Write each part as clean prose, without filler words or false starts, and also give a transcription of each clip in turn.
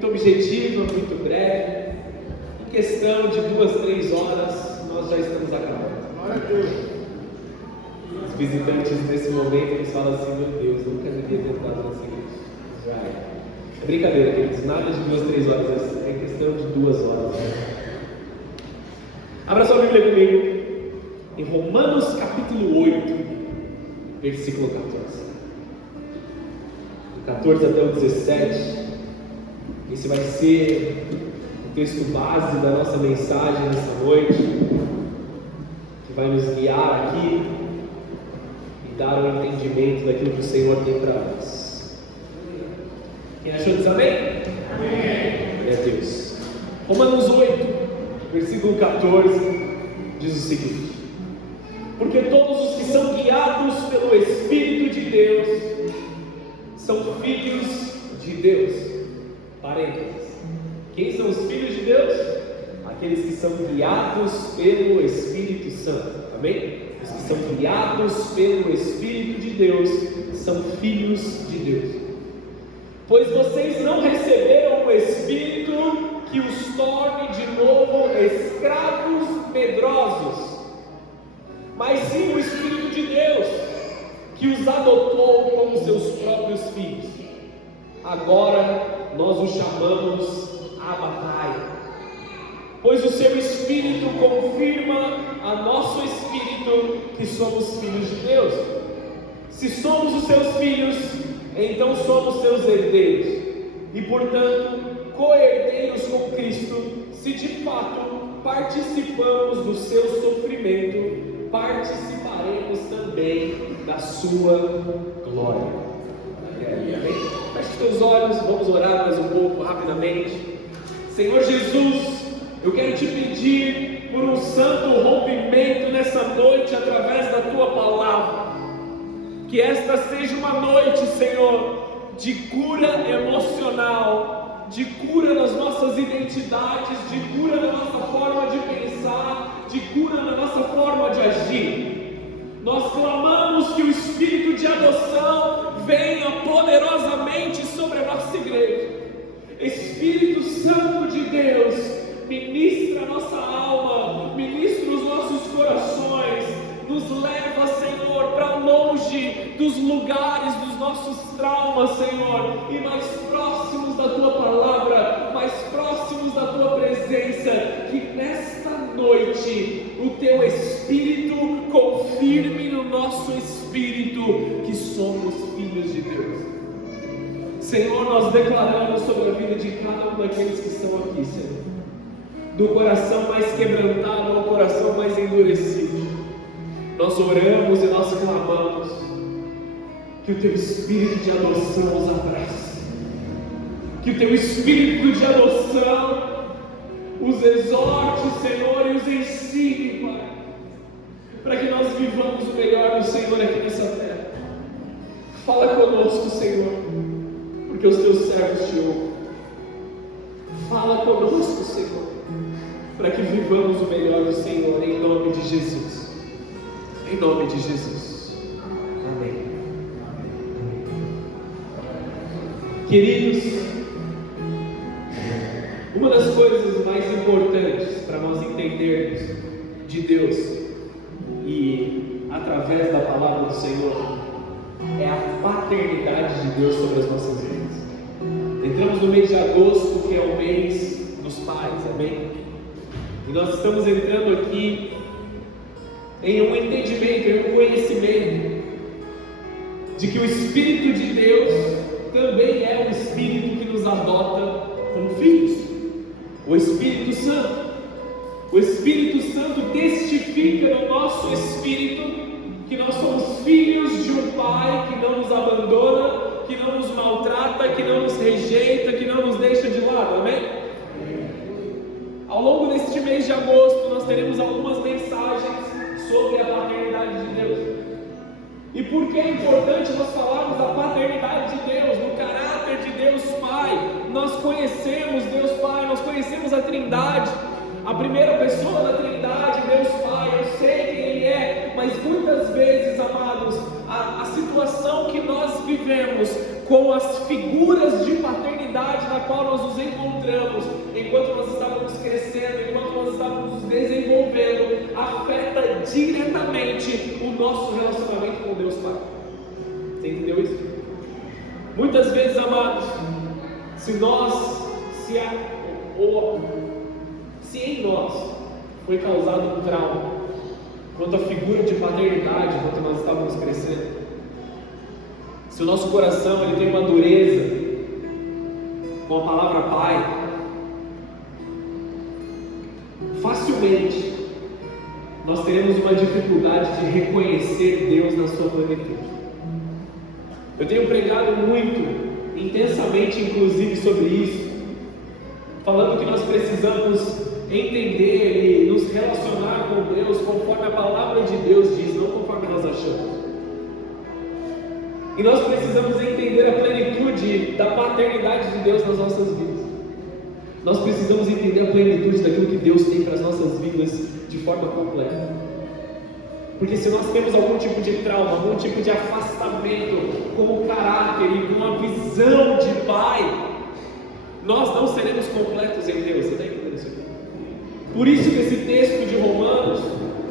muito objetiva, muito breve. Em questão de 2, 3 horas, nós já estamos acabando. Glória a Deus. Os visitantes nesse momento, eles falam assim: meu Deus, nunca devia ter entrado nessa igreja. Já é brincadeira, queridos, nada de 2, 3 horas, é questão de 2 horas. Abra sua Bíblia comigo em Romanos capítulo 8, versículo 14. Do 14 até o 17, esse vai ser o texto base da nossa mensagem nessa noite, que vai nos guiar aqui e dar um entendimento daquilo que o Senhor tem para nós. Quem achou disso, amém? Amém. Glória a Deus. Romanos 8, versículo 14, diz o seguinte: porque todos os que são guiados pelo Espírito de Deus são filhos de Deus. Parênteses. Quem são os filhos de Deus? Aqueles que são guiados pelo Espírito Santo. Amém? Os que são guiados pelo Espírito de Deus são filhos de Deus. Pois vocês não receberam o Espírito que os torne de novo escravos medrosos, mas sim o Espírito de Deus, que os adotou como seus próprios filhos. Agora nós o chamamos Abba Pai, pois o seu Espírito confirma a nosso Espírito que somos filhos de Deus. Se somos os seus filhos, então somos seus herdeiros, e portanto co-herdeiros com Cristo, se de fato participamos do seu sofrimento, participaremos também da sua glória. Amém? Feche teus olhos, vamos orar mais um pouco rapidamente. Senhor Jesus, eu quero te pedir por um santo rompimento nessa noite através da tua palavra. Que esta seja uma noite, Senhor, de cura emocional, de cura nas nossas identidades, de cura na nossa forma de pensar, de cura na nossa forma de agir. Nós clamamos que o Espírito de adoção venha poderosamente sobre a nossa igreja. Espírito Santo de Deus, ministra a nossa alma, ministra os nossos corações, nos leva, Senhor, para longe dos lugares dos nossos traumas, Senhor, e mais próximos da Tua Palavra, mais próximos da Tua presença. Que nesta noite o Teu Espírito confirme no nosso espírito que somos filhos de Deus. Senhor, nós declaramos sobre a vida de cada um daqueles que estão aqui, Senhor, do coração mais quebrantado ao coração mais endurecido. Nós oramos e nós clamamos que o Teu Espírito de adoção os abrace, que o Teu Espírito de adoção os exorte, Senhor, e os ensine, Pai, para que nós vivamos o melhor do Senhor aqui nessa terra. Fala conosco, Senhor, porque os Teus servos Te ouvem. Fala conosco, Senhor, para que vivamos o melhor do Senhor, em nome de Jesus. Em nome de Jesus. Amém. Queridos, uma das coisas mais importantes para nós entendermos de Deus e através da palavra do Senhor é a paternidade de Deus sobre as nossas vidas. Entramos no mês de agosto, que é o mês dos pais, amém? E nós estamos entrando aqui em um entendimento, em um conhecimento de que o Espírito de Deus também é um Espírito que nos adota como filhos. O Espírito Santo. O Espírito Santo testifica no nosso espírito que nós somos filhos de um Pai que não nos abandona, que não nos maltrata, que não nos rejeita, que não nos deixa de lado, amém? Ao longo deste mês de agosto nós teremos algumas mensagens sobre a paternidade de Deus. E por que é importante nós falarmos da paternidade de Deus, do caráter de Deus Pai? Nós conhecemos Deus Pai, nós conhecemos a Trindade, a primeira pessoa da Trindade, Deus Pai. Eu sei quem Ele é, mas muitas vezes, amados, a situação que nós vivemos com as figuras de paternidade na qual nós nos encontramos diretamente o nosso relacionamento com Deus Pai. Você entendeu isso? Muitas vezes, amados, se em nós foi causado um trauma quanto à figura de paternidade, quando nós estávamos crescendo, se o nosso coração ele tem uma dureza com a palavra Pai, facilmente nós teremos uma dificuldade de reconhecer Deus na sua plenitude. Eu tenho pregado muito, intensamente inclusive sobre isso, falando que nós precisamos entender e nos relacionar com Deus conforme a palavra de Deus diz, não conforme nós achamos. E nós precisamos entender a plenitude da paternidade de Deus nas nossas vidas. Nós precisamos entender a plenitude daquilo que Deus tem para as nossas vidas de forma completa. Porque se nós temos algum tipo de trauma, algum tipo de afastamento com o caráter e com a visão de Pai, nós não seremos completos em Deus. Você está entendendo isso aqui? Por isso que esse texto de Romanos,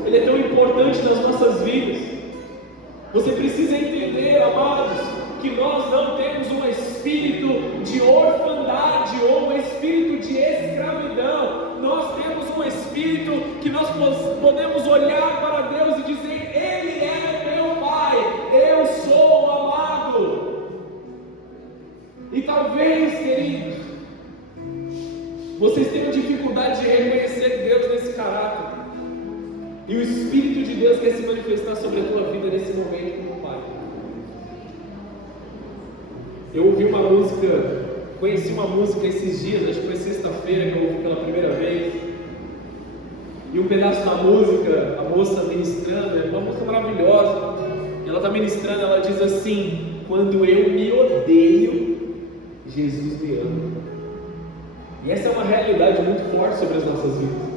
ele é tão importante nas nossas vidas. Você precisa entender, amados, que nós não temos um espírito de orfandade ou um espírito de escravidão. Nós temos um espírito que nós podemos olhar para Deus e dizer: Ele é meu Pai, eu sou o amado. E talvez, queridos, vocês tenham dificuldade de reconhecer Deus nesse caráter. E o Espírito de Deus quer se manifestar sobre a tua vida nesse momento como Pai. Eu ouvi uma música, conheci uma música esses dias, acho que foi sexta-feira que eu ouvi pela primeira vez. E um pedaço da música, a moça ministrando, é uma música maravilhosa. Ela está ministrando, ela diz assim: quando eu me odeio, Jesus me ama. E essa é uma realidade muito forte sobre as nossas vidas.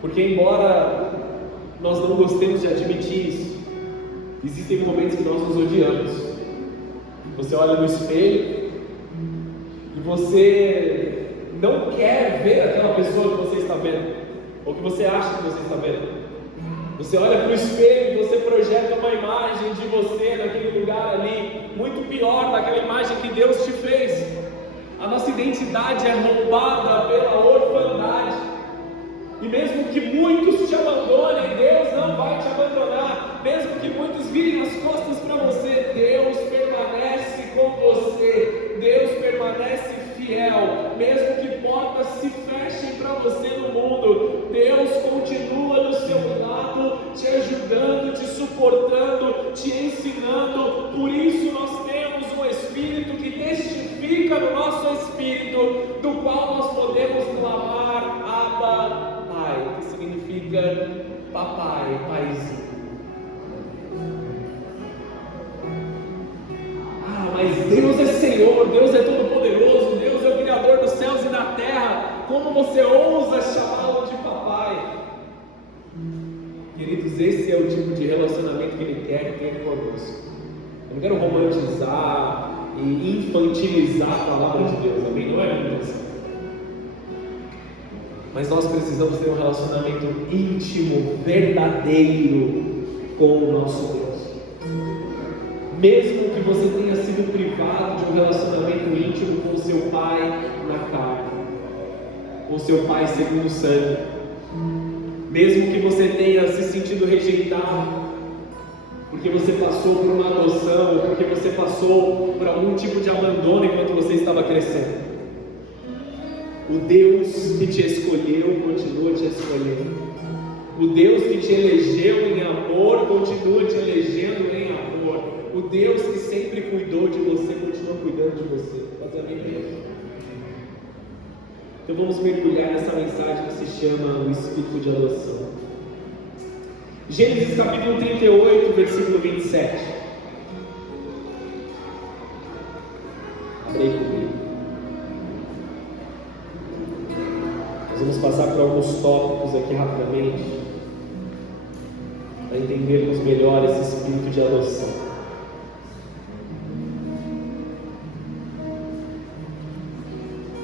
Porque embora nós não gostemos de admitir isso, existem momentos que nós nos odiamos. Você olha no espelho e você não quer ver aquela pessoa que você está vendo, ou que você acha que você está vendo. Você olha para o espelho e você projeta uma imagem de você naquele lugar ali, muito pior daquela imagem que Deus te fez. A nossa identidade é roubada pela orfandade. E mesmo que muitos te abandonem, Deus não vai te abandonar. Mesmo que muitos virem as costas para você, Deus permanece com você. Deus permanece fiel. Mesmo que portas se fechem para você no mundo, Deus continua do seu lado, te ajudando, te suportando, te ensinando. Por isso nós temos um Espírito que testifica no nosso espírito, do qual nós podemos clamar: Abba, Pai, que significa papai, paizinho. Mas Deus é Senhor, Deus é todo-poderoso, Deus é o Criador dos céus e da terra. Como você ousa chamá-lo de papai? Queridos, esse é o tipo de relacionamento que Ele quer ter conosco. Eu não quero romantizar e infantilizar a palavra de Deus, amém? Não é minha intenção. Mas nós precisamos ter um relacionamento íntimo, verdadeiro com o nosso Deus. Mesmo que você tenha sido privado de um relacionamento íntimo com o seu pai na carne, com o seu pai segundo o sangue, mesmo que você tenha se sentido rejeitado, porque você passou por uma adoção, ou porque você passou por algum tipo de abandono enquanto você estava crescendo, o Deus que te escolheu continua te escolhendo. O Deus que te elegeu em amor continua te elegendo em amor. O Deus que sempre cuidou de você continua cuidando de você. Pode amém para isso? Então vamos mergulhar nessa mensagem que se chama o Espírito de Adoção. Gênesis capítulo 38, versículo 27. Abre aí comigo. Nós vamos passar por alguns tópicos aqui rapidamente, para entendermos melhor esse espírito de adoção.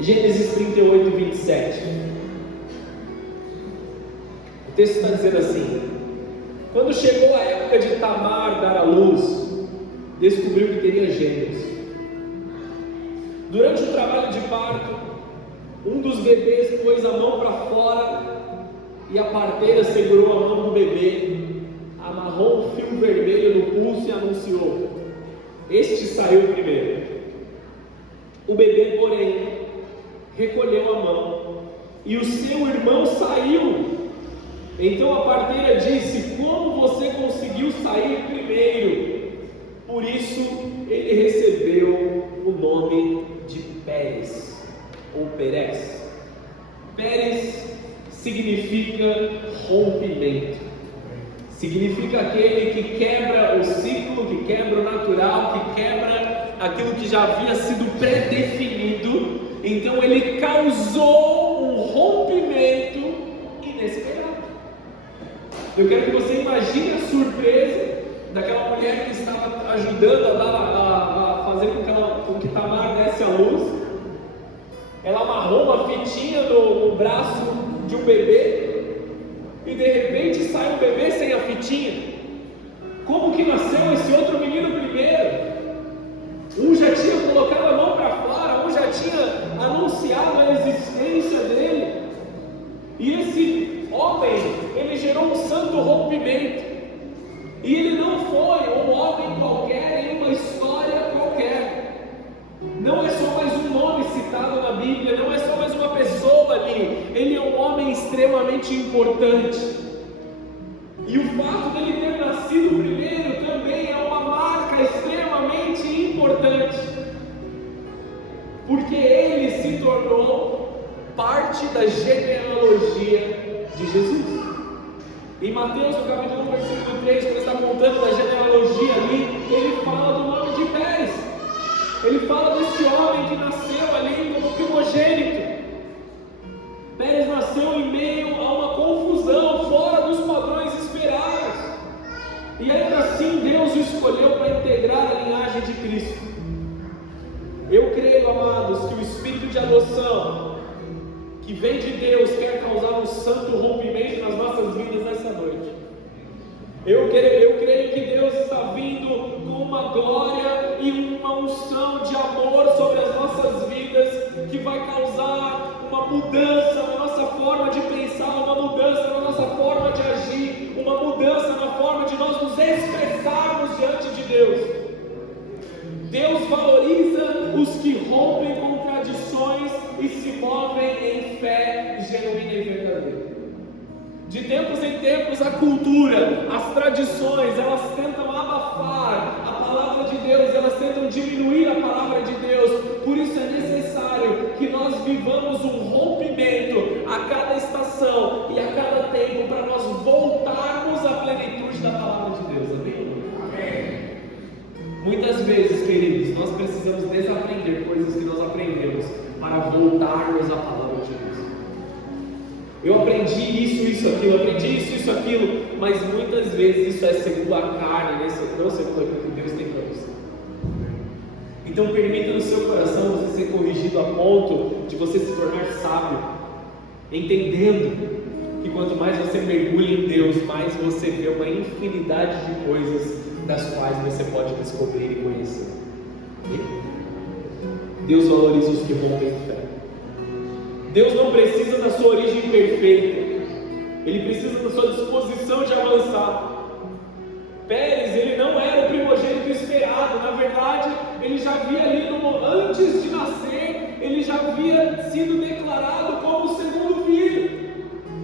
Gênesis 38, 27. O texto está dizendo assim: quando chegou a época de Tamar dar à luz, descobriu que teria gêmeos. Durante o trabalho de parto, um dos bebês pôs a mão para fora e a parteira segurou a mão do bebê, amarrou um fio vermelho no pulso e anunciou: este saiu primeiro. O bebê, porém, recolheu a mão e o seu irmão saiu. Então a parteira disse: como você conseguiu sair primeiro? Por isso ele recebeu o nome de Pérez ou Perez. Pérez significa rompimento, significa aquele que quebra o ciclo, que quebra o natural, que quebra aquilo que já havia sido pré-definido. Então ele causou um rompimento inesperado. Eu quero que você imagine a surpresa daquela mulher que estava ajudando a fazer com que Tamar desse à luz. Ela amarrou uma fitinha no braço de um bebê e de repente sai um bebê sem a fitinha. Como que nasceu esse outro menino primeiro? Um já tinha colocado a mão para fora, um já tinha anunciado a existência dele. E esse homem, ele gerou um santo rompimento. E ele não foi um homem qualquer em uma história qualquer. Não é só mais um nome citado na Bíblia, não é só mais uma pessoa ali. Ele é um homem extremamente importante. E o fato dele ter nascido primeiro também é uma marca extremamente importante, porque ele se tornou parte da genealogia de Jesus. Em Mateus, no capítulo 1, versículo 3, quando ele está contando da genealogia ali, ele fala do nome de Pérez. Ele fala desse homem que nasceu ali como primogênito. Pérez nasceu em meio a uma confusão, fora dos padrões esperados. E ainda assim Deus o escolheu para integrar a linhagem de Cristo. Eu creio, amados, que o espírito de adoção que vem de Deus quer causar um santo rompimento nas nossas vidas nessa noite. Eu creio que Deus está vindo com uma glória e uma unção de amor sobre as nossas vidas, que vai causar uma mudança na nossa forma de pensar, uma mudança na nossa forma de agir, uma mudança na forma de nós nos expressarmos diante de Deus. Deus valoriza os que rompem com tradições e se movem em fé genuína e verdadeira. De tempos em tempos, a cultura, as tradições, elas tentam abafar a palavra de Deus, elas tentam diminuir a palavra de Deus. Por isso é necessário que nós vivamos um rompimento a cada estação e a cada tempo, para nós voltarmos à plenitude da palavra de Deus. Amém? Muitas vezes, queridos, nós precisamos desaprender coisas que nós aprendemos para voltarmos à palavra de Deus. Eu aprendi isso, aquilo, mas muitas vezes isso é segundo a carne, não segundo aquilo que Deus tem para você. Então permita no seu coração você ser corrigido a ponto de você se tornar sábio, entendendo que quanto mais você mergulha em Deus, mais você vê uma infinidade de coisas das quais você pode descobrir e conhecer. Deus valoriza os que rompem em fé. Deus não precisa da sua origem perfeita, Ele precisa da sua disposição de avançar. Pérez, ele não era o primogênito esperado. Na verdade, ele já havia ali, antes de nascer, ele já havia sido declarado como o segundo filho.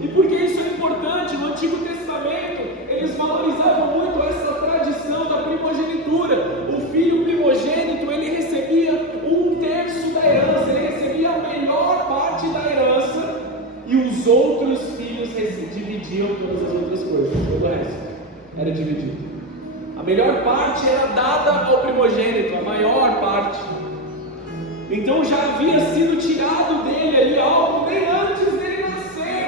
E por que isso é importante? No Antigo Testamento, eles valorizavam muito essa tradição da primogenitura. O filho primogênito, ele recebia 1/3 da herança, ele recebia a melhor parte da herança, e os outros filhos dividiam todas as outras coisas. Todo o resto era dividido. A melhor parte era dada ao primogênito, a maior parte. Então já havia sido tirado dele ali algo bem antes dele nascer.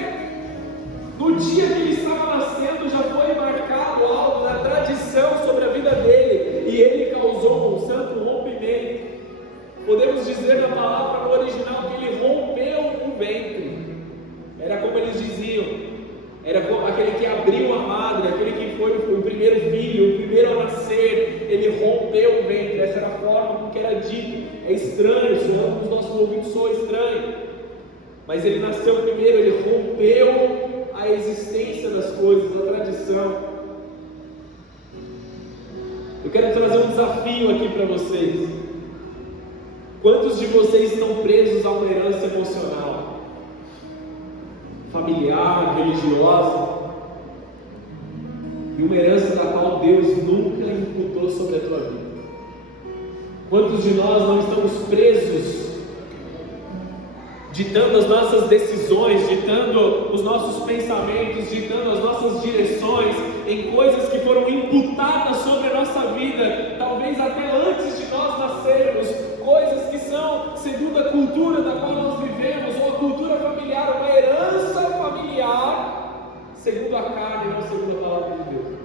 No dia que ele estava nascendo, já foi marcado algo na tradição sobre a vida dele, e ele causou um santo rompimento. Podemos dizer na palavra no original que ele rompeu o ventre. Era como eles diziam: Era aquele que abriu a madre, aquele que foi o primeiro filho, o primeiro a nascer. Ele rompeu o ventre, essa era a forma com que era dito. É estranho, os nossos ouvidos soam estranho, mas ele nasceu primeiro, ele rompeu a existência das coisas, a tradição. Eu quero trazer um desafio aqui para vocês. Quantos de vocês estão presos a uma herança emocional, familiar, religiosa, e uma herança da qual Deus nunca imputou sobre a tua vida? Quantos de nós não estamos presos, ditando as nossas decisões, ditando os nossos pensamentos, ditando as nossas direções em coisas que foram imputadas sobre a nossa vida, talvez até antes de nós nascermos, coisas que são segundo a cultura da qual nós vivemos, ou a cultura familiar, uma herança familiar, segundo a carne e não segundo a palavra de Deus.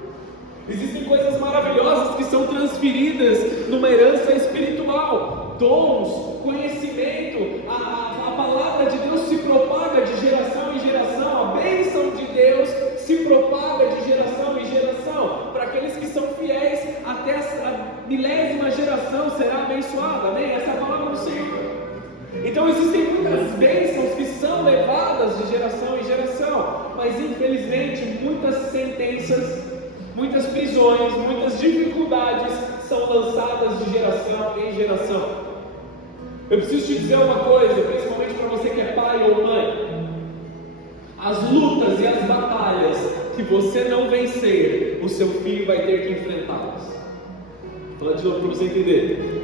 Existem coisas maravilhosas que são transferidas numa herança espiritual, dons, conhecimento, a palavra de Deus se propaga de geração em geração, a bênção de Deus se propaga de geração em geração, para aqueles que são fiéis até a milésima geração será abençoada, amém? Essa é a palavra do Senhor. Então existem muitas bênçãos que são levadas de geração em geração, mas infelizmente muitas sentenças, muitas prisões, muitas dificuldades são lançadas de geração em geração. Eu preciso te dizer uma coisa, principalmente para você que é pai ou mãe: as lutas e as batalhas que você não vencer, o seu filho vai ter que enfrentá-las. Vou falar de novo para você entender.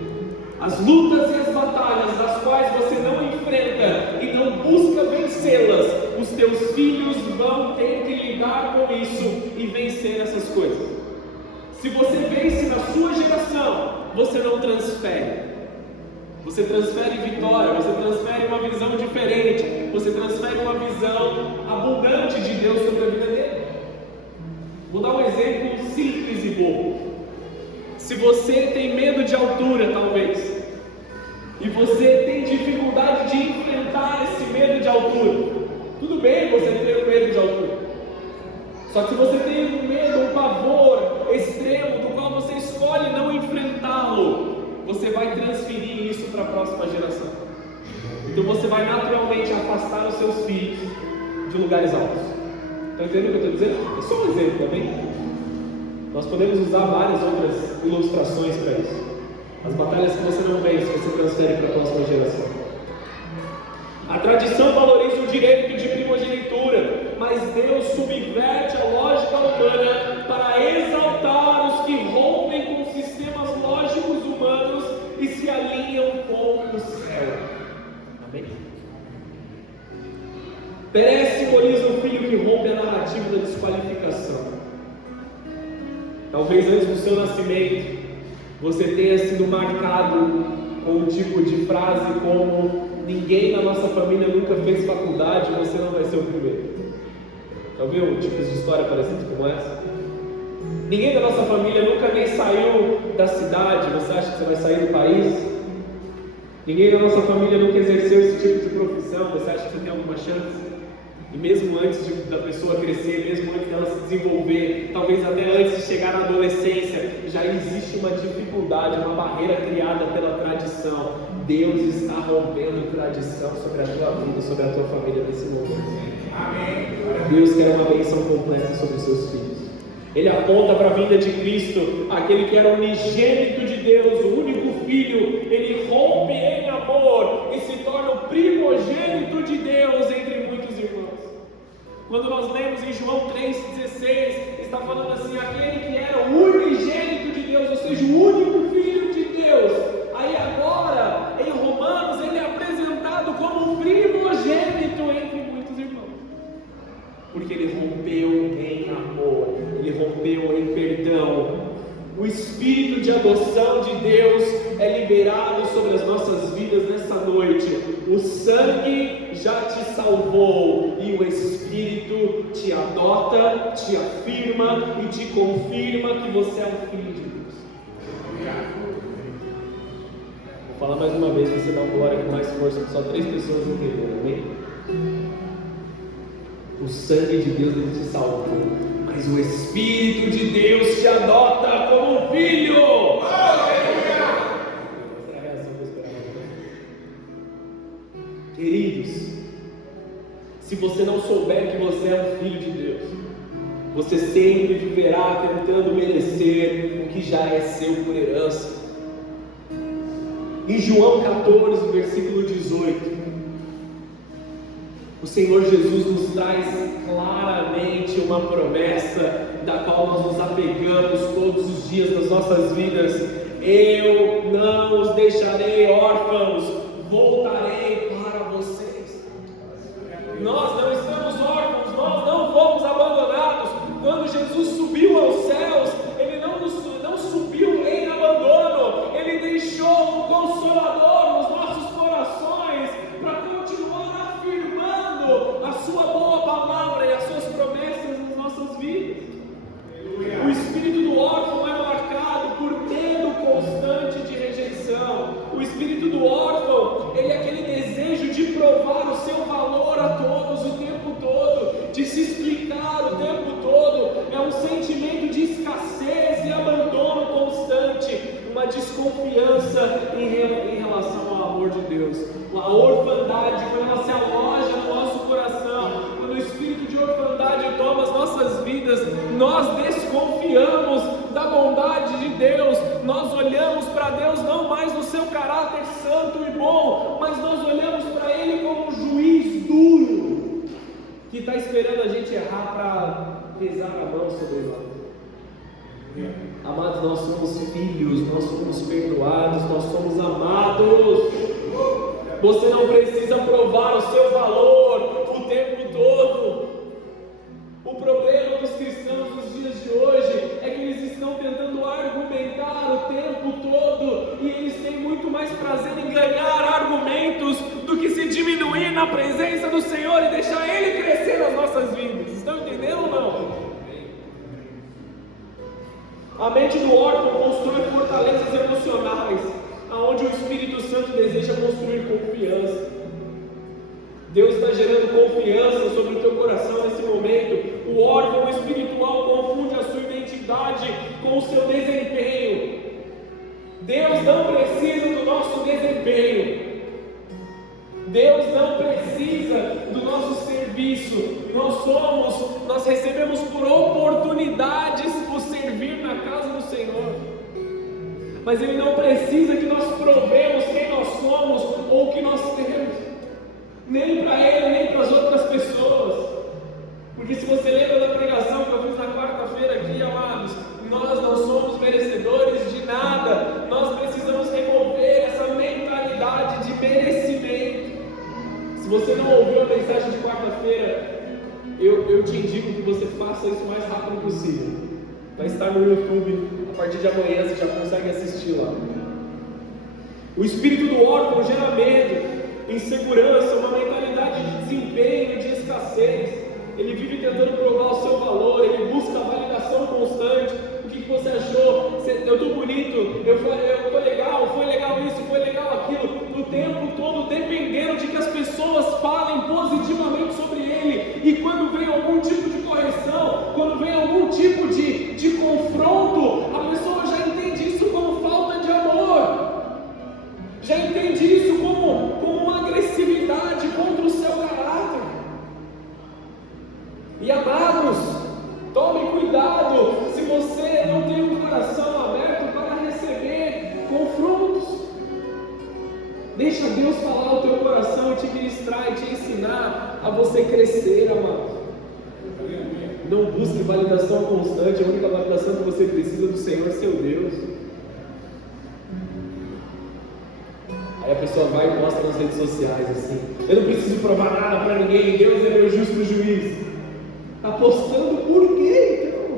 As lutas e as batalhas das quais você não enfrenta e não busca vencê-las, os teus filhos vão ter que lidar com isso e vencer essas coisas. Se você vence na sua geração, você não transfere. Você transfere vitória, você transfere uma visão diferente, você transfere uma visão abundante de Deus sobre a vida dele. Vou dar um exemplo simples e bobo. Se você tem medo de altura, talvez, e você tem dificuldade de enfrentar esse medo de altura, tudo bem você ter medo de altura. Só que se você tem um medo, um pavor extremo, do qual você escolhe não enfrentá-lo, você vai transferir isso para a próxima geração. Então você vai naturalmente afastar os seus filhos de lugares altos. Estão entendendo o que eu estou dizendo? É só um exemplo, também. Nós podemos usar várias outras ilustrações para isso. As batalhas que você não vence, você transfere para a próxima geração. A tradição valoriza o direito de primogenitura, mas Deus subverte a lógica humana para exaltar os que rompem com os sistemas lógicos humanos e se alinham com o céu. Amém? Pérez simboliza o filho que rompe a narrativa da desqualificação. Talvez antes do seu nascimento, você tenha sido marcado com um tipo de frase como: ninguém na nossa família nunca fez faculdade, você não vai ser o primeiro. Já ouviu tipos de história parecidas como essa? Ninguém da nossa família nunca nem saiu da cidade, você acha que você vai sair do país? Ninguém da nossa família nunca exerceu esse tipo de profissão, você acha que você tem alguma chance? E mesmo antes da pessoa crescer, mesmo antes dela se desenvolver, talvez até antes de chegar na adolescência, já existe uma dificuldade, uma barreira criada pela tradição. Deus está rompendo tradição sobre a tua vida, sobre a tua família nesse momento. Amém. Deus quer uma bênção completa sobre os seus filhos. Ele aponta para a vinda de Cristo, aquele que era unigênito de Deus, o único Filho. Ele rompe em amor e se torna o primogênito de Deus entre muitos irmãos. Quando nós lemos em João 3,16, está falando assim: aquele que era o unigênito de Deus, ou seja, o único Filho de Deus. Aí agora, em Romanos, ele é apresentado como um primogênito entre muitos irmãos. Porque ele rompeu em amor, ele rompeu em perdão. O Espírito de adoção de Deus é liberado sobre as nossas vidas nessa noite. O sangue já te salvou e o Espírito te adota, te afirma e te confirma que você é um filho de Deus. Vou falar mais uma vez, você dá um glória com mais força, que só 3 pessoas entenderam, amém? O sangue de Deus ele te salvou, mas o Espírito de Deus te adota como um filho. Aleluia! Essa é a reação que eu esperava. Queridos, se você não souber que você é um filho de Deus, você sempre viverá tentando merecer o que já é seu por herança. Em João 14, versículo 18, o Senhor Jesus nos traz claramente uma promessa da qual nós nos apegamos todos os dias das nossas vidas: eu não os deixarei órfãos, voltarei para vocês. Nós não estamos órfãos, nós não fomos abandonados. Quando Jesus subiu aos céus, Ele não subiu em abandono, Ele deixou o Consolador nos nossos corações para continuar afirmando a sua boa palavra e as suas promessas nas nossas vidas. O espírito do órfão é marcado por medo constante de rejeição. O espírito do órfão, ele é aquele desejo de provar o seu valor a todos o tempo todo, de se explicar o tempo todo. É um sentimento de escassez e abandono constante, uma desconfiança em relação ao amor de Deus. A orfandade, quando ela se aloja no nosso coração, quando o espírito de orfandade toma as nossas vidas, nós desconfiamos da bondade de Deus. Nós olhamos para Deus não mais no seu caráter santo e bom, mas nós olhamos para Ele como um juiz duro, que está esperando a gente errar para pesar a mão sobre nós. Amados, nós somos filhos, nós somos perdoados, nós somos amados. Você não precisa provar o seu valor o tempo todo. O problema dos cristãos nos dias de hoje é que eles estão tentando argumentar o tempo todo, e eles têm muito mais prazer em ganhar argumentos do que se diminuir na presença do Senhor e deixar Ele crescer nas nossas vidas. Estão entendendo ou não? A mente do órfão constrói fortalezas emocionais, aonde o Espírito Santo deseja construir confiança. Deus está gerando confiança sobre o teu coração nesse momento. O órfão espiritual confunde a sua identidade com o seu desempenho. Deus não precisa do nosso desempenho. Deus não precisa do nosso serviço. Nós recebemos por oportunidades o servir na casa do Senhor. Mas Ele não precisa que nós provemos quem nós somos ou o que nós temos, nem para Ele, nem para as outras pessoas. Porque se você lembra da pregação que eu fiz na quarta-feira aqui, amados, nós não somos merecedores de nada. Nós precisamos remover essa mentalidade de merecimento. Se você não ouviu a mensagem de quarta-feira, eu te indico que você faça isso o mais rápido possível. Vai estar no YouTube, a partir de amanhã você já consegue assistir lá. O espírito do órfão gera medo, insegurança, uma mentalidade de desempenho, de escassez. Ele vive tentando provar o seu valor, ele busca a validação constante. O que você achou? Eu estou bonito, eu estou legal, foi legal isso, foi legal aquilo. O tempo todo dependendo de que as pessoas falem positivamente sobre ele. E quando vem algum tipo de correção, quando vem algum tipo de confronto, a pessoa já entende isso como falta de amor, já entende isso como uma agressividade contra o seu caráter. E amados, tome cuidado se você não tem um coração aberto para receber confrontos. Deixa Deus falar o teu coração e te ministrar e te ensinar a você crescer, amado. Não busque validação constante. A única validação que você precisa do Senhor é seu Deus. Aí a pessoa vai e posta nas redes sociais assim: eu não preciso provar nada para ninguém, Deus é meu justo juiz. Está postando por quê, então?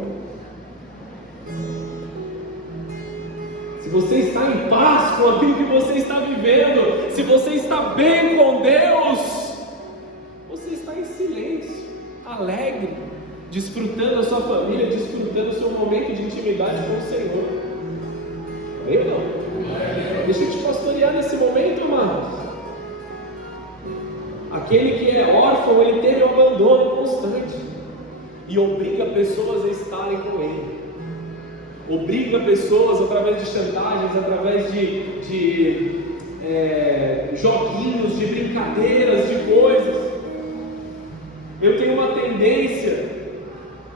Se você está em paz com aquilo que você está vivendo, se você está bem com Deus, você está em silêncio, alegre, desfrutando a sua família, desfrutando o seu momento de intimidade com o Senhor. Amém ou não? Deixa eu te pastorear nesse momento, amados. A Aquele que é órfão, ele teve um abandono constante e obriga pessoas a estarem com ele. Obriga pessoas através de chantagens, através de joguinhos, de brincadeiras, de coisas. Eu tenho uma tendência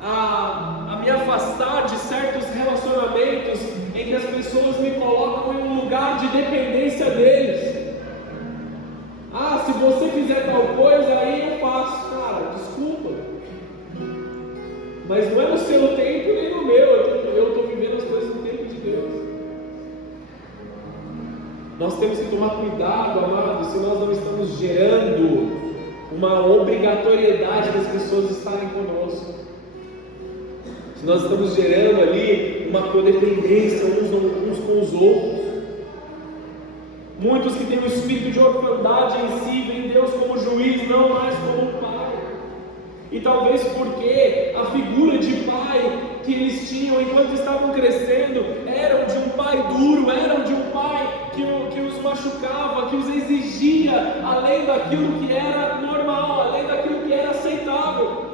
a me afastar de certos relacionamentos em que as pessoas me colocam em um lugar de dependência deles. Ah, se você fizer tal coisa, aí eu faço. Cara, desculpa, mas não é no seu tempo nem no meu. Eu estou vivendo as coisas no tempo de Deus. Nós temos que tomar cuidado, amados, se nós não estamos gerando uma obrigatoriedade das pessoas estarem conosco, se nós estamos gerando ali uma codependência uns com os outros. Muitos que têm o espírito de orfandade em si, veem Deus como juiz, não mais como pai. E talvez porque a figura de pai que eles tinham enquanto estavam crescendo eram de um pai duro, eram de um pai que os machucava, que os exigia além daquilo que era normal, além daquilo que era aceitável.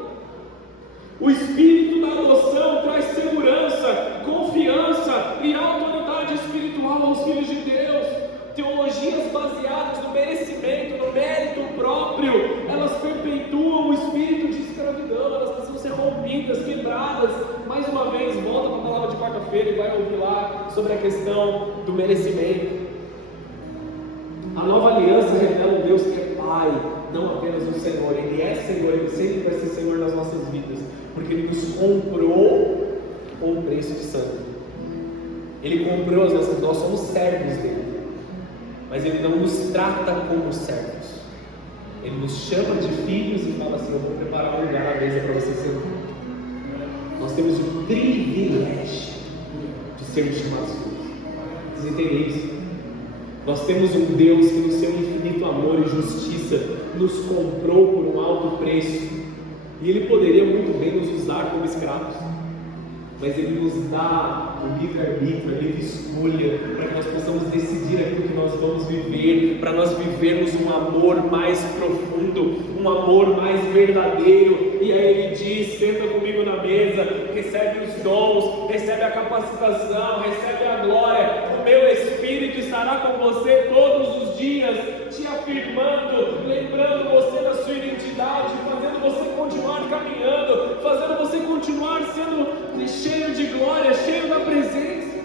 O espírito da adoção traz segurança, confiança e autoridade espiritual aos filhos de Deus. Teologias baseadas no merecimento, no mérito próprio, elas perpetuam o espírito de escravidão. Elas precisam ser rompidas, quebradas. Mais uma vez, volta para a palavra de quarta-feira e vai ouvir lá sobre a questão do merecimento. A nova aliança revela um Deus que é Pai, não apenas um Senhor. Ele é Senhor, Ele sempre vai ser Senhor nas nossas vidas, porque Ele nos comprou com um preço de sangue. Ele comprou as nossas, nós somos servos dele, mas Ele não nos trata como servos. Ele nos chama de filhos e fala assim: eu vou preparar um lugar à mesa para você sentar. Nós temos o privilégio de sermos chamados filhos. Vocês entendem isso? Nós temos um Deus que no seu infinito amor e justiça nos comprou por um alto preço, e Ele poderia muito bem nos usar como escravos, mas Ele nos dá o livre-arbítrio, a livre escolha, para que nós possamos decidir aquilo que nós vamos viver, para nós vivermos um amor mais profundo, um amor mais verdadeiro. E aí Ele diz: senta comigo na mesa, recebe os dons, recebe a capacitação, recebe a glória. O meu Espírito estará com você todos os dias, te afirmando, lembrando você da sua identidade, fazendo você continuar caminhando, fazendo você continuar sendo cheio de glória, cheio da presença.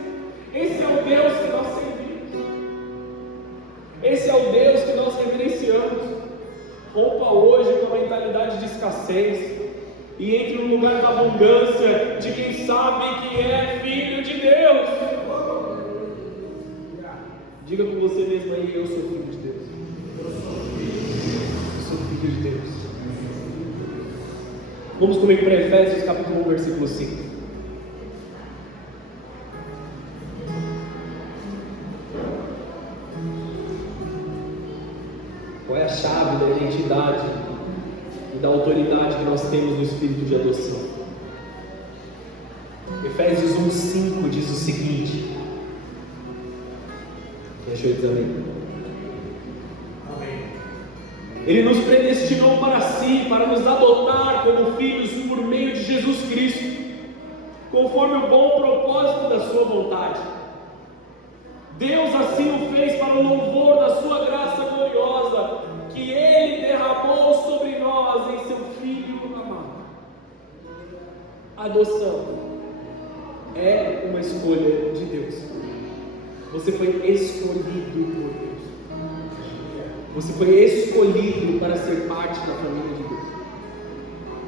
Esse é o Deus que nós servimos. Esse é o Deus que nós reverenciamos. Rompa hoje com a mentalidade de escassez e entre no lugar da abundância de quem sabe que é filho de Deus. Diga com você mesmo aí: eu sou filho de Deus. Eu sou filho de Deus. Vamos comigo para Efésios capítulo 1, versículo 5. Qual é a chave da identidade e da autoridade que nós temos no espírito de adoção? Efésios 1,5 diz o seguinte. Deixa eu dizer amém. Ele nos predestinou para si, para nos adotar como filhos por meio de Jesus Cristo, conforme o bom propósito da sua vontade. Deus assim o fez para o louvor da sua graça gloriosa, que Ele derramou sobre nós em seu Filho amado. A adoção é uma escolha de Deus. Você foi escolhido por Deus. Você foi escolhido para ser parte da família de Deus.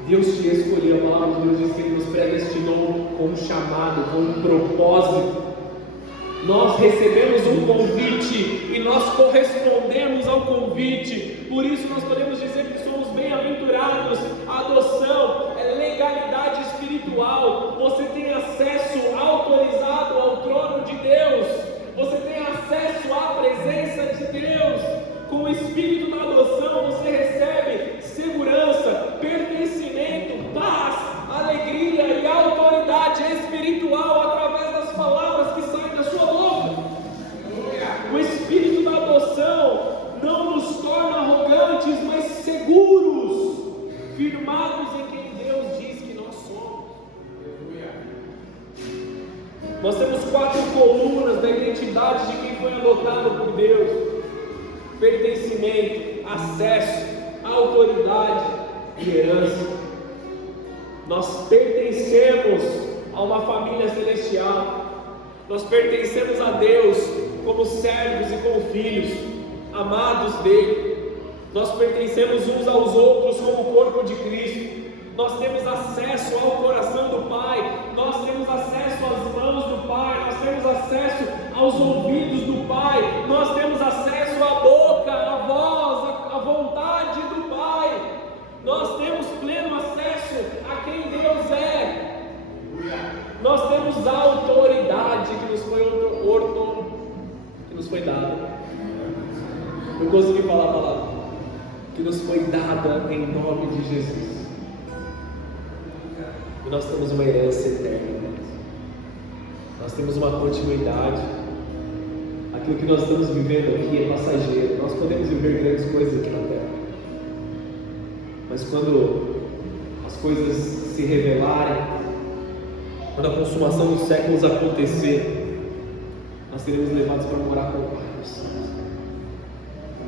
Deus te escolheu. A palavra de Deus diz que Ele nos predestinou com um chamado, com um propósito. Nós recebemos um convite e nós correspondemos ao convite. Por isso nós podemos dizer que somos bem-aventurados. A adoção é legalidade espiritual. Você tem acesso autorizado ao trono de Deus. Você tem acesso à presença de Deus. Com o espírito da adoção você recebe segurança, pertencimento, paz, alegria e autoridade espiritual através das palavras que saem da sua boca. O espírito da adoção não nos torna arrogantes, mas temos 4 colunas da identidade de quem foi adotado por Deus: pertencimento, acesso, autoridade e herança. Nós pertencemos a uma família celestial, nós pertencemos a Deus como servos e como filhos, amados dele. Nós pertencemos uns aos outros como o corpo de Cristo. Nós temos acesso ao coração do Pai, nós temos acesso às mãos do Pai, nós temos acesso aos ouvidos do Pai, nós temos acesso à boca, à voz, à vontade do Pai. Nós temos pleno acesso a quem Deus é. Nós temos a autoridade que nos foi dada. Eu consegui falar a palavra que nos foi dada em nome de Jesus. E nós temos uma herança eterna. Nós temos uma continuidade. Aquilo que nós estamos vivendo aqui é passageiro. Nós podemos viver grandes coisas aqui na terra, mas quando as coisas se revelarem, quando a consumação dos séculos acontecer, nós seremos levados para morar com o Pai dos céus.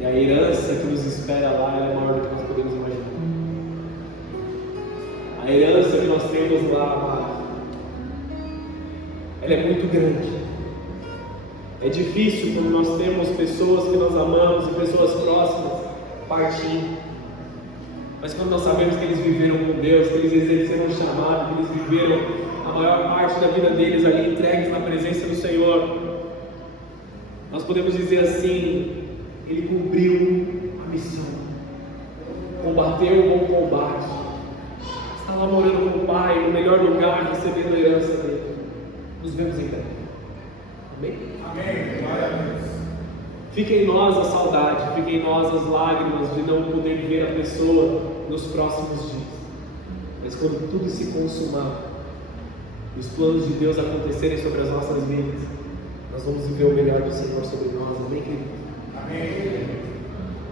E a herança que nos espera lá é maior do que nós podemos imaginar. A herança que nós temos lá, amado, ela é muito grande. É difícil quando nós temos pessoas que nós amamos e pessoas próximas partindo. Mas quando nós sabemos que eles viveram com Deus, que eles exerceram o chamado, que eles viveram a maior parte da vida deles ali entregues na presença do Senhor, nós podemos dizer assim: ele cumpriu a missão, combateu o bom combate, está lá morando com o Pai, no melhor lugar, recebendo a herança dele. Nos vemos em breve. Amém? Amém. Fica em nós a saudade, fica em nós as lágrimas de não poder ver a pessoa nos próximos dias. Mas quando tudo se consumar, e os planos de Deus acontecerem sobre as nossas vidas, nós vamos viver o melhor do Senhor sobre nós. Amém, querido? Amém.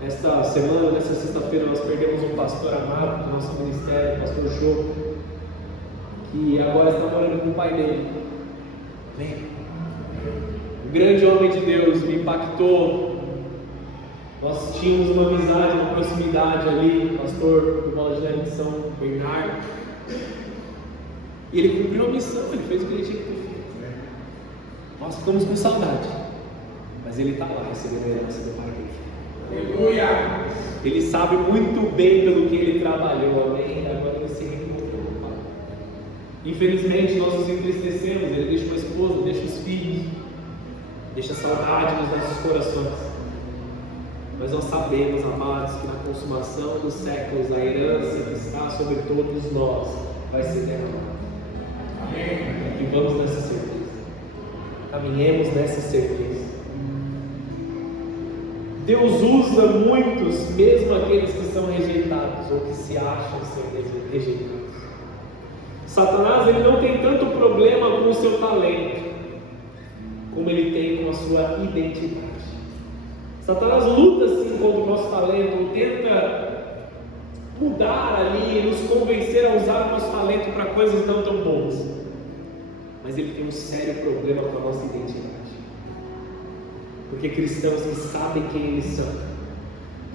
Nesta semana, nessa sexta-feira, nós perdemos um pastor amado do nosso ministério, o pastor Jô, que agora está morando com o pai dele. Amém. Um grande homem de Deus, me impactou. Nós tínhamos uma amizade, uma proximidade ali, pastor do Evangelho de São Bernardo. E ele cumpriu a missão, ele fez o que ele tinha que ter feito. Nós ficamos com saudade, mas ele está lá recebendo a herança do Pai dele. Aleluia! Ele sabe muito bem pelo que ele trabalhou, amém? Agora ele se reencontrou com o Pai. Infelizmente nós nos entristecemos, ele deixa uma esposa, deixa os filhos, deixa saudade nos nossos corações. Mas nós sabemos, amados, que na consumação dos séculos a herança que está sobre todos nós vai ser derramada. Amém. E vamos nessa certeza. Caminhemos nessa certeza. Deus usa muitos, mesmo aqueles que são rejeitados ou que se acham ser rejeitados. Satanás, ele não tem tanto problema com o seu talento, como ele tem com a sua identidade. Satanás luta sim contra o nosso talento, tenta mudar ali, nos convencer a usar o nosso talento para coisas não tão boas. Mas ele tem um sério problema com a nossa identidade. Porque cristãos que sabem quem eles são,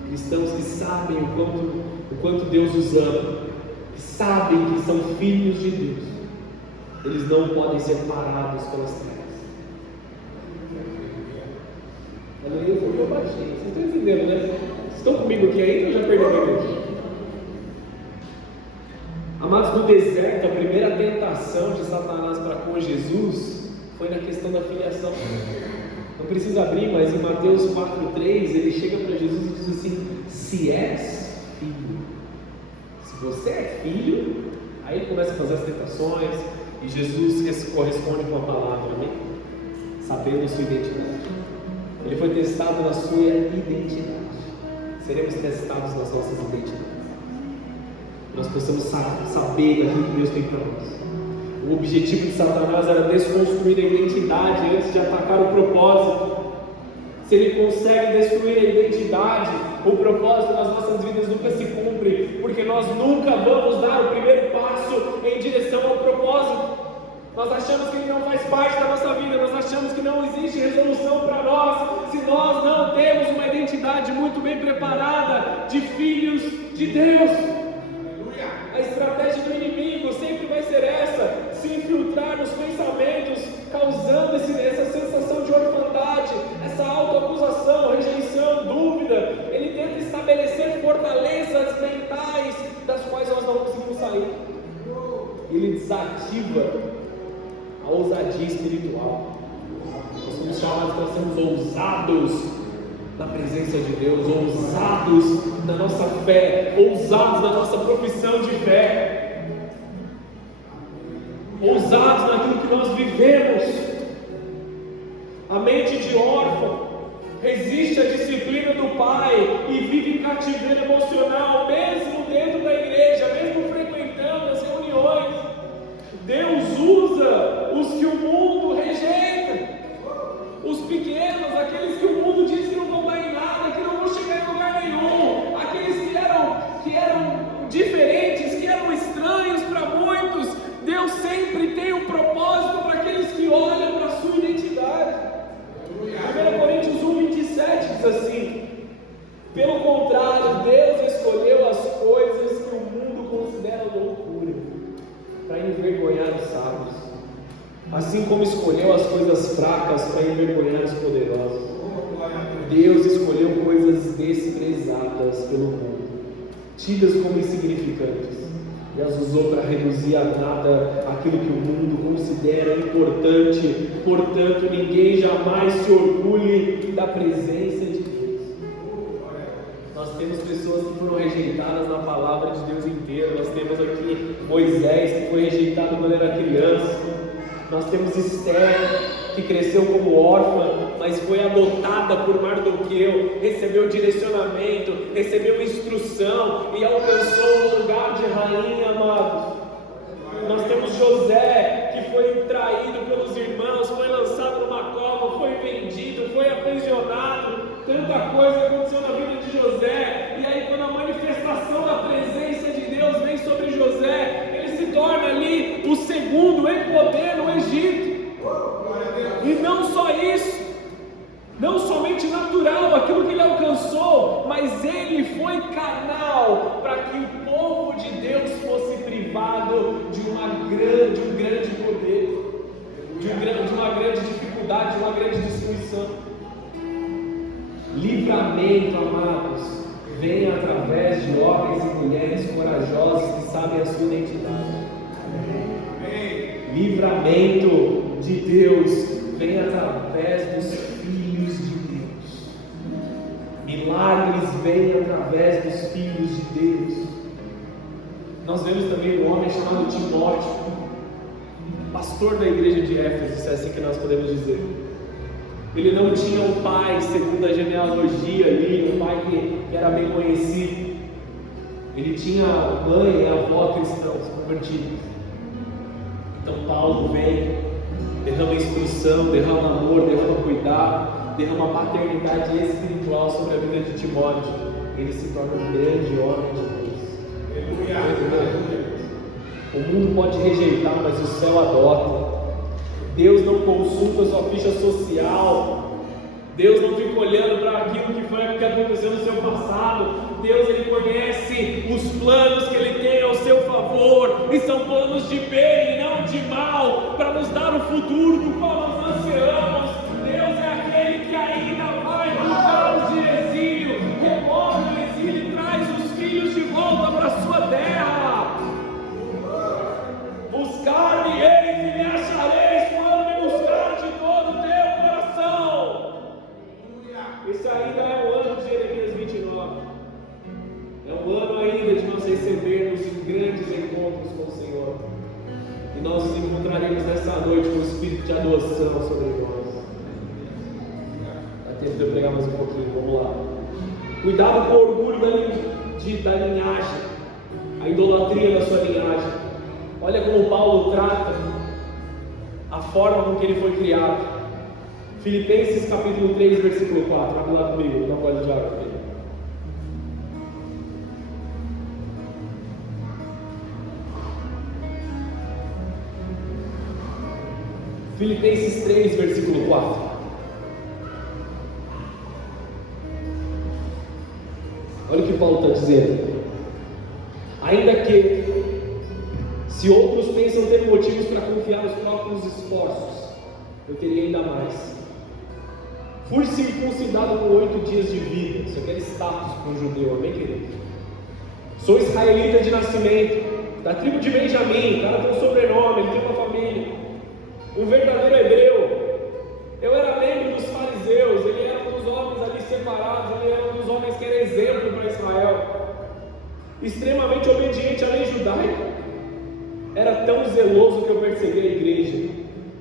cristãos que sabem o quanto Deus os ama, que sabem que são filhos de Deus, eles não podem ser parados pelas trevas. Eu vou baixinho, vocês estão entendendo, né? Vocês estão comigo aqui ainda ou já perderam a igreja? Amados, no deserto, a primeira tentação de Satanás para com Jesus foi na questão da filiação. Não precisa abrir, mas em Mateus 4,3 ele chega para Jesus e diz assim: se és filho, se você é filho, aí ele começa a fazer as tentações e Jesus corresponde com a palavra, amém? Sabendo a sua identidade. Ele foi testado na sua identidade. Seremos testados nas nossas identidades. Nós possamos saber daquilo que Deus tem para nós. O objetivo de Satanás era desconstruir a identidade antes de atacar o propósito. Se ele consegue destruir a identidade, o propósito das nossas vidas nunca se cumpre, porque nós nunca vamos dar o primeiro passo em direção ao propósito. Nós achamos que Ele não faz parte da nossa vida, nós achamos que não existe resolução para nós, se nós não temos uma identidade muito bem preparada de filhos de Deus. A estratégia do inimigo sempre vai ser essa: se infiltrar nos pensamentos, causando essa sensação de orfandade, essa autoacusação, rejeição, dúvida. Ele tenta estabelecer fortalezas mentais das quais nós não conseguimos sair. Ele desativa a ousadia espiritual. Nós somos chamados para sermos ousados na presença de Deus, ousados na nossa fé, ousados na nossa profissão de fé, ousados naquilo que nós vivemos. A mente de órfão resiste à disciplina do pai e vive em cativeiro emocional, mesmo dentro da igreja, mesmo frequentando as reuniões. Deus usa os que o mundo rejeita, os pequenos, aqueles que o mundo diz que não vão dar em nada, que não vão chegar em lugar nenhum, aqueles que eram diferentes, que eram estranhos para muitos. Deus sempre tem um propósito para aqueles que olham para a sua identidade. 1 Coríntios 1:27 diz assim: pelo contrário, Deus escolheu as coisas que o mundo considera loucura para envergonhar os sábios, assim como escolheu as coisas fracas para envergonhar os poderosos. Deus escolheu coisas desprezadas pelo mundo, tidas como insignificantes, e as usou para reduzir a nada aquilo que o mundo considera importante. Portanto, ninguém jamais se orgulhe da presença de Deus. Nós temos pessoas que foram rejeitadas na palavra de Deus inteira. Nós temos aqui Moisés, que foi rejeitado quando era criança. Nós temos Esther, que cresceu como órfã, mas foi adotada por Mardoqueu, recebeu direcionamento, recebeu instrução e alcançou o lugar de rainha, amados. Nós temos José, que foi traído pelos irmãos, foi lançado numa cova, foi vendido, foi aprisionado. Tanta coisa aconteceu na vida de José. E aí, quando a manifestação da presença de Deus vem sobre José, ele se torna ali o segundo em poder no Egito. E não só isso, não somente natural aquilo que ele alcançou, mas ele foi canal para que o povo de Deus fosse privado de um grande poder, de uma grande dificuldade, de uma grande destruição. Livramento, amados, vem através de homens e mulheres corajosos que sabem a sua identidade. Livramento de Deus vem através dos filhos de Deus. Milagres vêm através dos filhos de Deus. Nós vemos também um homem chamado Timóteo, pastor da igreja de Éfeso, se é assim que nós podemos dizer. Ele não tinha um pai segundo a genealogia ali, um pai que era bem conhecido. Ele tinha mãe e avó cristãos convertidos. Então Paulo vem, derrama instrução, derrama amor, derrama cuidado, derrama paternidade espiritual sobre a vida de Timóteo. Ele se torna um grande homem de Deus. O mundo pode rejeitar, mas o céu adota. Deus não consulta sua ficha social. Deus não fica olhando para aquilo que aconteceu no seu passado. Deus, Ele conhece os planos que Ele tem ao seu favor, e são planos de bem e não de mal, para nos dar o futuro do qual nós ansiamos. Deus é aquele que ainda vai mudar os de exílio, remove o exílio e traz os filhos de volta para a sua terra. Buscar-me eis e me achareis quando me buscar de todo o teu coração. Isso ainda é o ano de Jeremias 29. É um ano ainda de nós recebermos grandes encontros com o Senhor. E nós nos encontraremos nessa noite com o Espírito de adoção sobre nós. Dá tempo de eu pregar mais um pouquinho, vamos lá. Cuidado com o orgulho da linhagem, a idolatria da sua linhagem. Olha como Paulo trata a forma com que ele foi criado. Filipenses capítulo 3, versículo 4. Abre lá comigo, dá uma olhada de água comigo. Filipenses 3, versículo 4. Olha o que Paulo está dizendo. Ainda que, se outros pensam ter motivos para confiar nos próprios esforços, eu teria ainda mais. Fui circuncidado com 8 dias de vida. Isso aqui era status para um judeu, amém, querido? Sou israelita de nascimento, da tribo de Benjamim. O cara tem um sobrenome, ele tem uma família. Um verdadeiro hebreu. Eu era membro dos fariseus. Ele era um dos homens ali separados. Ele era um dos homens que era exemplo para Israel. Extremamente obediente à lei judaica. Era tão zeloso que eu persegui a igreja.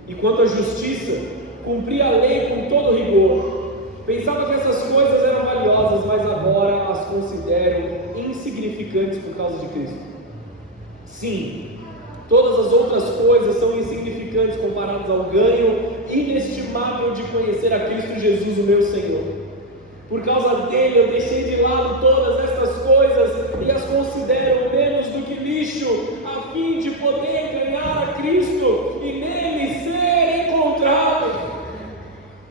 E quanto à justiça, cumpria a lei com todo rigor. Pensava que essas coisas eram valiosas, mas agora as considero insignificantes por causa de Cristo. Sim, todas as outras coisas são insignificantes comparadas ao ganho inestimável de conhecer a Cristo Jesus, o meu Senhor. Por causa dele eu deixei de lado todas essas coisas e as considero menos do que lixo, a fim de poder ganhar a Cristo e nele ser encontrado.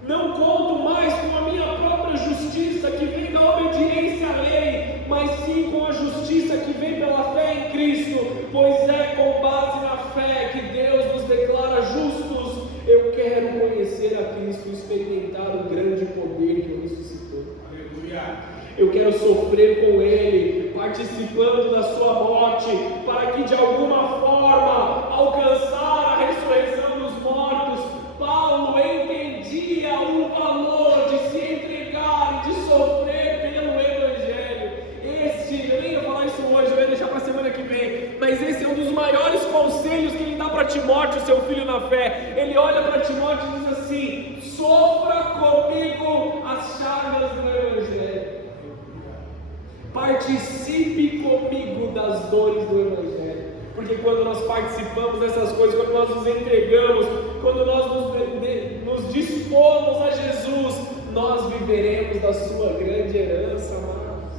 Não conto mais com a minha própria justiça que vem da obediência à lei, mas sim com a justiça que vem pela fé em Cristo, pois é com base na fé que Deus nos declara justos. Eu quero conhecer a Cristo e experimentar o grande poder que o ressuscitou. Aleluia. Eu quero sofrer com Ele, participando da sua morte, para que de alguma forma alcançar a ressurreição dos mortos. Paulo entendia o valor de se entregar e de sofrer pelo Evangelho. Eu nem ia falar isso hoje, eu ia deixar para a semana que vem, mas esse é um dos maiores conselhos que ele dá para Timóteo, seu filho na fé. Ele olha para Timóteo e diz assim: sofra comigo as chagas do Evangelho. Participe comigo das dores do Evangelho. Porque quando nós participamos dessas coisas, quando nós nos entregamos, quando nós nos dispomos a Jesus, nós viveremos da sua grande herança, amados.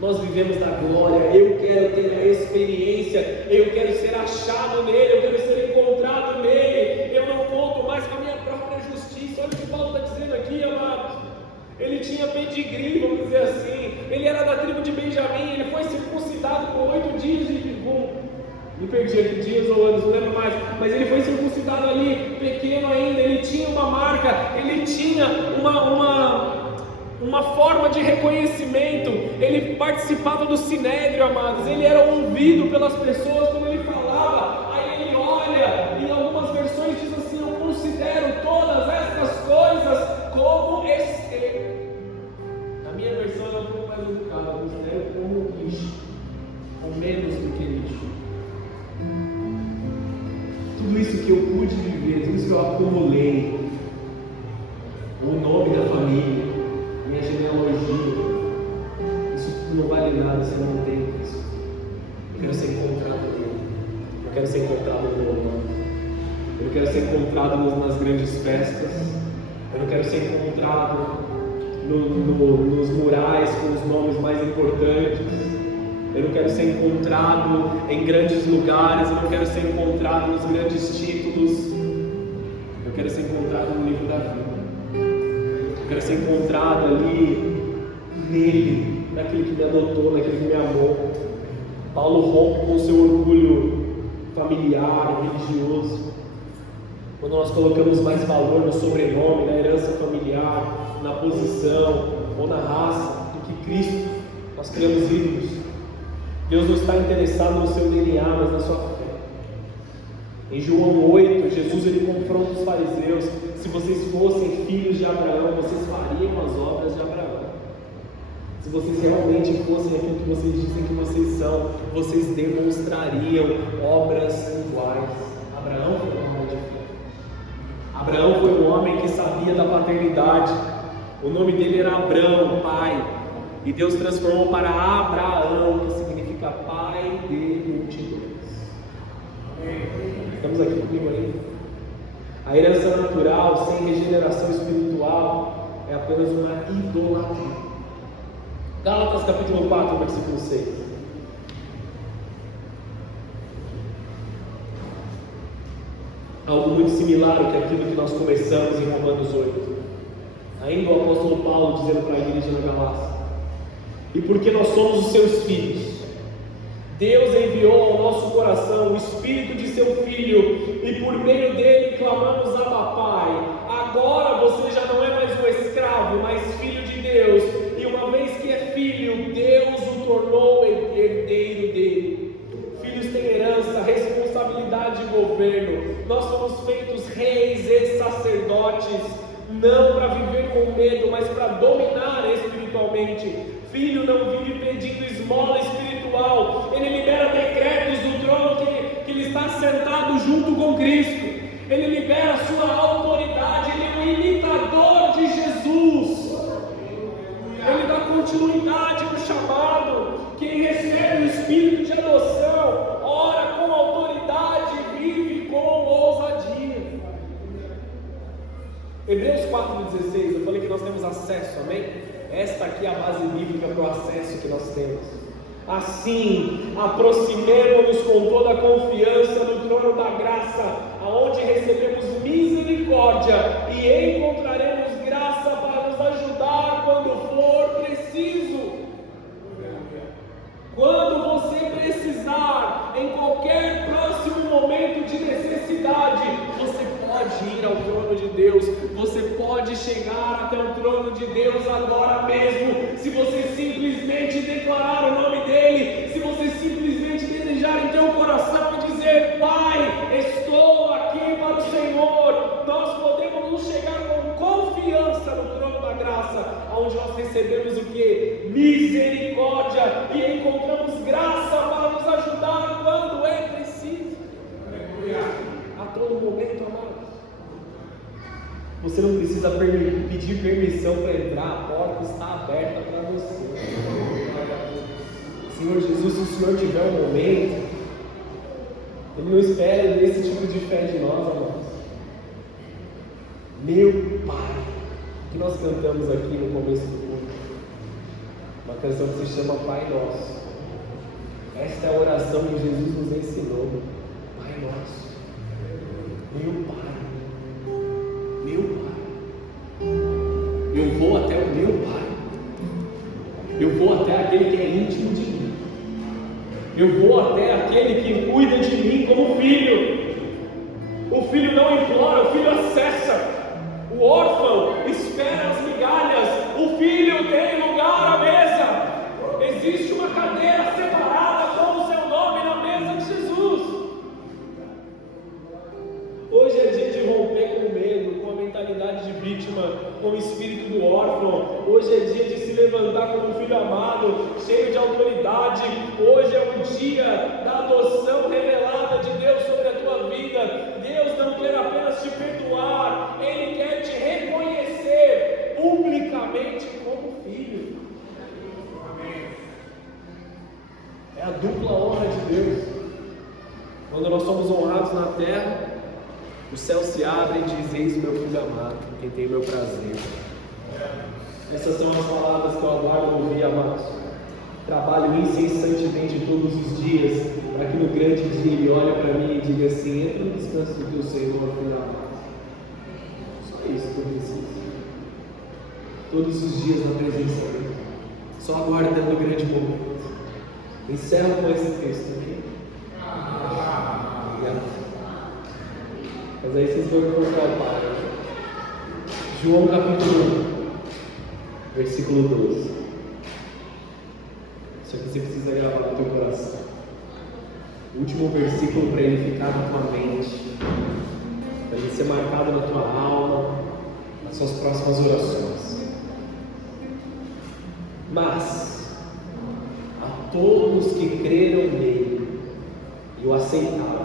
Nós vivemos da glória. Eu quero ter a experiência, eu quero ser achado nele, eu quero ser encontrado nele. Eu não conto mais com a minha própria justiça. Olha o que Paulo está dizendo aqui, amados. Ele tinha pedigree, vamos dizer assim. Ele era da tribo de Benjamim. Ele foi circuncidado com 8 dias de vigor. Me perdi aqui, dias ou anos, não lembro mais. Mas ele foi circuncidado ali, pequeno ainda. Ele tinha uma marca, ele tinha uma forma de reconhecimento. Ele participava do sinédrio, amados. Ele era ouvido pelas pessoas quando ele falava. Aí ele olha, e algumas versões diz assim: eu considero todas estas coisas como esterco. Na minha versão é um pouco mais educada, eu considero como lixo, ou menos do que lixo. Tudo isso que eu pude viver, tudo isso que eu acumulei, o nome da família, minha genealogia, isso tudo não vale nada se eu não tenho isso. Eu quero ser encontrado nele, eu quero ser encontrado no meu nome, eu quero ser encontrado nas grandes festas, eu não quero ser encontrado nos murais com os nomes mais importantes. Eu não quero ser encontrado em grandes lugares. Eu não quero ser encontrado nos grandes títulos. Eu quero ser encontrado no livro da vida. Eu quero ser encontrado ali nele, naquele que me adotou, naquele que me amou. Paulo rompe com o seu orgulho familiar, religioso. Quando nós colocamos mais valor no sobrenome, na herança familiar, na posição ou na raça do que Cristo, nós criamos ídolos. Deus não está interessado no seu DNA, mas na sua fé. Em João 8, Jesus ele confronta os fariseus: se vocês fossem filhos de Abraão, vocês fariam as obras de Abraão. Se vocês realmente fossem aquilo que vocês dizem que vocês são, vocês demonstrariam obras iguais. Abraão foi um homem de fé. Abraão foi um homem que sabia da paternidade. O nome dele era Abrão, pai. E Deus transformou para Abraão, que significa pai de multidões. Estamos aqui comigo aí? A herança natural, sem regeneração espiritual, é apenas uma idolatria. Gálatas capítulo 4, versículo 6. algo muito similar ao que aquilo que nós começamos em Romanos 8. Ainda o apóstolo Paulo dizendo para a igreja na Galácia: e porque nós somos os seus filhos, Deus enviou ao nosso coração o Espírito de seu Filho, e por meio dele clamamos: Abba, Pai. Agora você já não é mais um escravo, mas filho de Deus, e uma vez que é filho, Deus o tornou herdeiro dele. Filhos têm herança, responsabilidade e governo. Nós somos feitos reis e sacerdotes, não para viver com medo, mas para dominar espiritualmente. Filho não vive pedindo esmola espiritual, ele libera decretos do trono que ele está sentado junto com Cristo. Ele libera a sua autoridade, ele é um imitador de Jesus. Ele dá continuidade no chamado. Quem recebe o Espírito de adoção, ora com autoridade, vive com ousadia. Hebreus 4,16, eu falei que nós temos acesso, amém? Esta aqui é a base bíblica para o acesso que nós temos. Assim, aproximemo-nos com toda a confiança no trono da graça, aonde recebemos misericórdia e encontraremos graça para nos ajudar quando for preciso. Quando você precisar, em qualquer próximo momento de necessidade, você pode ir ao trono de Deus, você pode chegar até o trono de Deus agora mesmo, se você simplesmente declarar o nome dEle, se você simplesmente desejar em teu coração e dizer: Pai, estou aqui para o Senhor. Nós podemos nos chegar com confiança no trono da graça, onde nós recebemos o que? Misericórdia, e encontramos graça para nos ajudar quando é preciso. A todo momento, amados. Você não precisa pedir permissão para entrar, a porta está aberta para você. Senhor Jesus, se o Senhor tiver um momento, Ele não espera esse tipo de fé de nós, amados. Meu Pai, que nós cantamos aqui no começo do culto, uma canção que se chama Pai Nosso. Esta é a oração que Jesus nos ensinou. Pai Nosso, meu Pai, meu Pai. Eu vou até o meu Pai, eu vou até aquele que é íntimo de mim, eu vou até aquele que cuida de mim como filho. O filho não implora, o filho acessa. O órfão espera as migalhas, o filho tem lugar à mesa. Existe uma cadeira separada com o seu nome na mesa de Jesus. Hoje é dia de romper com o medo, com a mentalidade de vítima, com o espírito do órfão. Hoje é dia de se levantar como um filho amado, cheio de autoridade. Hoje é o dia da adoção revelada de Deus sobre a tua vida. Deus não quer apenas te perdoar, Ele quer te reconhecer publicamente como filho. É a dupla honra de Deus. Quando nós somos honrados na terra, o céu se abre e diz: eis meu filho amado, quem tem meu prazer. Essas são as palavras que eu aguardo ouvir, amados. Trabalho incessantemente todos os dias, para que no grande dia Ele olhe para mim e diga assim: entra no descanso do teu Senhor, filho amado. Só isso que eu preciso. Todos os dias na presença dEle, só aguardando o grande momento. Encerro com esse texto aqui. Obrigado. Mas aí vocês vão encontrar o Pai. João capítulo 1, versículo 12. Isso aqui você precisa gravar no teu coração. O último versículo para ele ficar na tua mente, para ele ser marcado na tua alma, nas suas próximas orações. Mas a todos que creram nele e o aceitaram,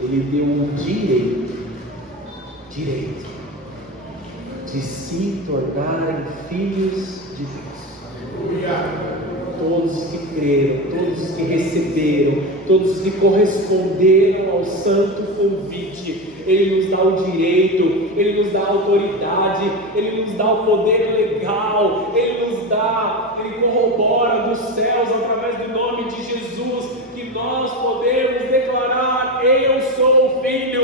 Ele deu um direito de se tornarem filhos de Deus. Todos os que creram, todos os que receberam, todos os que corresponderam ao santo convite, Ele nos dá o direito, Ele nos dá a autoridade, Ele nos dá o poder legal, Ele corrobora dos céus através do nome de Jesus, que nós podemos declarar: eu sou o filho,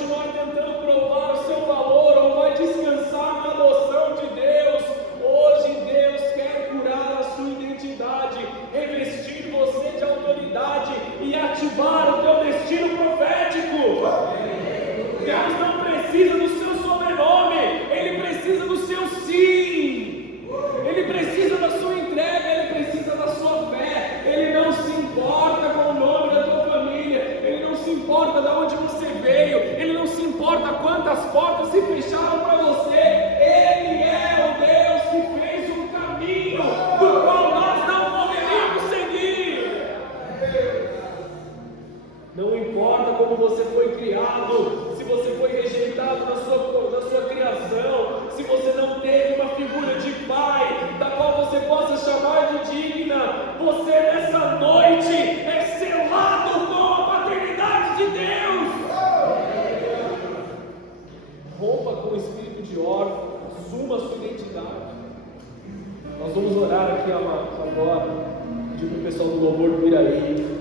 continuar tentando provar o seu valor ou vai descansar na adoção de Deus, hoje Deus quer curar a sua identidade, revestir você de autoridade e ativar o teu destino profético. Deus não precisa do seu sobrenome, Ele precisa do seu sim, Ele precisa da sua entrega, Ele precisa da sua fé. Ele não se importa com o nome da tua família, Ele não se importa de onde você veio, Ele não se importa quantas portas se fecharam para você. Ele é o Deus que fez um caminho do qual nós não poderíamos seguir. Não importa como você foi criado, se você foi rejeitado da sua criação, se você não teve uma figura de pai da qual você possa chamar de digna, você nessa noite é selado com a paternidade de Deus. Rompa com o espírito de órfão, assuma a sua identidade. Nós vamos orar aqui agora, pedir para o pessoal do louvor vir aí.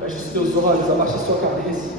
Feche os teus olhos, abaixa a sua cabeça.